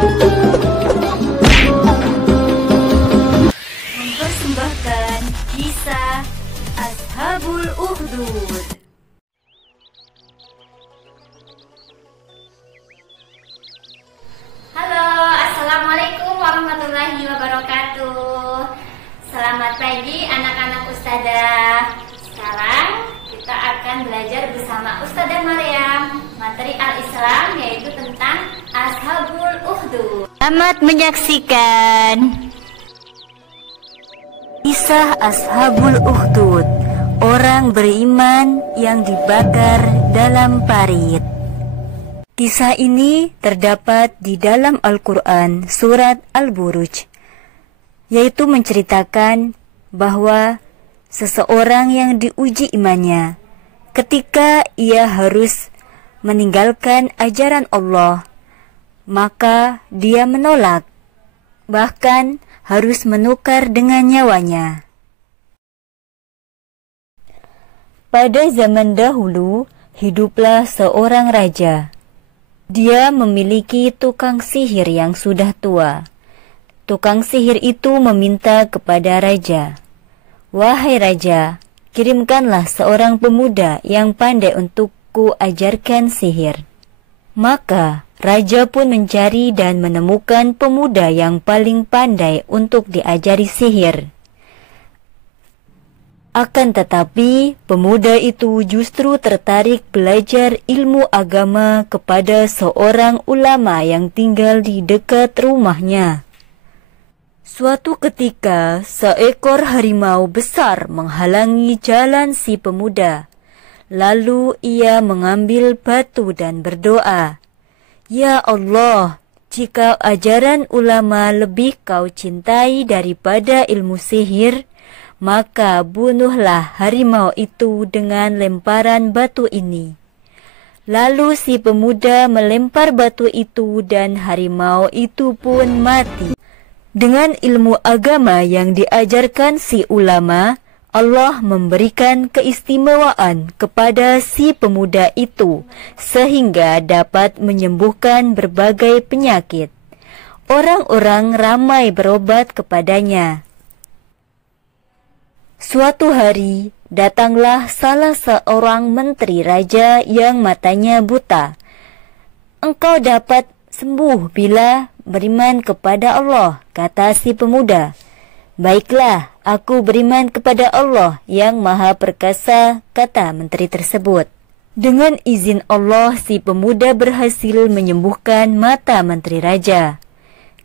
Mempersembahkan kisah Ashabul Ukhdud. Halo, assalamualaikum warahmatullahi wabarakatuh. Selamat pagi anak-anak Ustadzah. Sekarang kita akan belajar bersama Ustadzah Maryam materi Al-Islam, yaitu tentang Ashabul Ukhdud. Selamat menyaksikan kisah Ashabul Ukhdud, orang beriman yang dibakar dalam parit. Kisah ini terdapat di dalam Al-Quran surat Al-Buruj, yaitu menceritakan bahwa seseorang yang diuji imannya ketika ia harus meninggalkan ajaran Allah, maka dia menolak, bahkan harus menukar dengan nyawanya. Pada zaman dahulu, hiduplah seorang raja. Dia memiliki tukang sihir yang sudah tua. Tukang sihir itu meminta kepada raja, "Wahai raja, kirimkanlah seorang pemuda yang pandai untuk ku ajarkan sihir." Maka raja pun mencari dan menemukan pemuda yang paling pandai untuk diajari sihir. Akan tetapi, pemuda itu justru tertarik belajar ilmu agama kepada seorang ulama yang tinggal di dekat rumahnya. Suatu ketika, seekor harimau besar menghalangi jalan si pemuda. Lalu ia mengambil batu dan berdoa, "Ya Allah, jika ajaran ulama lebih kau cintai daripada ilmu sihir, maka bunuhlah harimau itu dengan lemparan batu ini." Lalu si pemuda melempar batu itu dan harimau itu pun mati. Dengan ilmu agama yang diajarkan si ulama, Allah memberikan keistimewaan kepada si pemuda itu sehingga dapat menyembuhkan berbagai penyakit. Orang-orang ramai berobat kepadanya. Suatu hari, datanglah salah seorang menteri raja yang matanya buta. "Engkau dapat sembuh bila beriman kepada Allah," kata si pemuda. "Baiklah, aku beriman kepada Allah yang Maha Perkasa," kata menteri tersebut. Dengan izin Allah, si pemuda berhasil menyembuhkan mata menteri raja.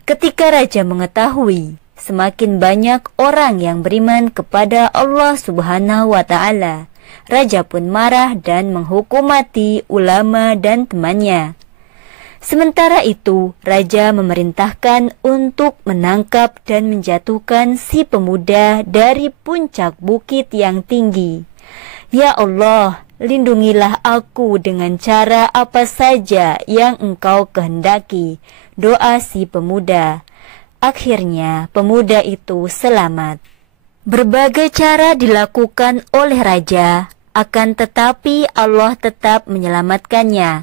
Ketika raja mengetahui semakin banyak orang yang beriman kepada Allah Subhanahu wa Ta'ala, raja pun marah dan menghukum mati ulama dan temannya. Sementara itu, raja memerintahkan untuk menangkap dan menjatuhkan si pemuda dari puncak bukit yang tinggi. "Ya Allah, lindungilah aku dengan cara apa saja yang Engkau kehendaki," doa si pemuda. Akhirnya, pemuda itu selamat. Berbagai cara dilakukan oleh raja, akan tetapi Allah tetap menyelamatkannya.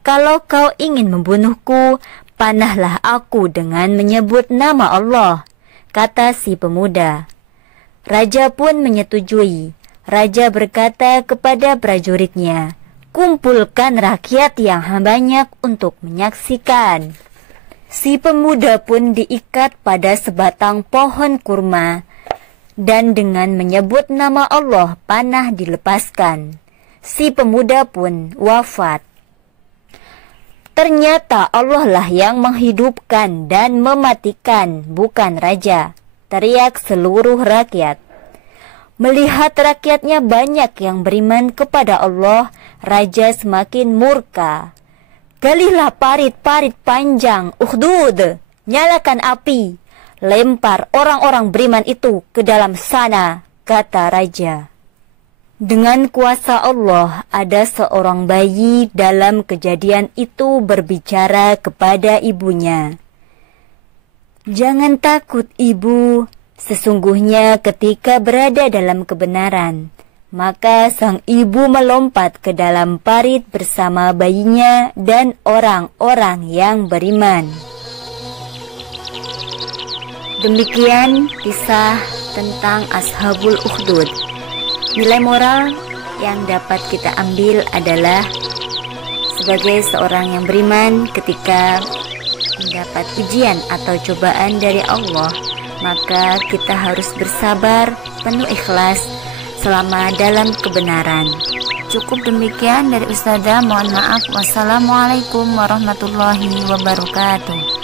"Kalau kau ingin membunuhku, panahlah aku dengan menyebut nama Allah," kata si pemuda. Raja pun menyetujui. Raja berkata kepada prajuritnya, "Kumpulkan rakyat yang banyak untuk menyaksikan." Si pemuda pun diikat pada sebatang pohon kurma, dan dengan menyebut nama Allah panah dilepaskan. Si pemuda pun wafat. "Ternyata Allah lah yang menghidupkan dan mematikan, bukan raja," teriak seluruh rakyat. Melihat rakyatnya banyak yang beriman kepada Allah, raja semakin murka. "Galilah parit-parit panjang Ukhdud, nyalakan api, lempar orang-orang beriman itu ke dalam sana," kata raja. Dengan kuasa Allah, ada seorang bayi dalam kejadian itu berbicara kepada ibunya. "Jangan takut, Ibu. Sesungguhnya ketika berada dalam kebenaran, maka sang ibu melompat ke dalam parit bersama bayinya dan orang-orang yang beriman." Demikian kisah tentang Ashabul Ukhdud. Nilai moral yang dapat kita ambil adalah sebagai seorang yang beriman, ketika mendapat ujian atau cobaan dari Allah, maka kita harus bersabar, penuh ikhlas selama dalam kebenaran. Cukup demikian dari Ustazah, mohon maaf. Wassalamualaikum warahmatullahi wabarakatuh.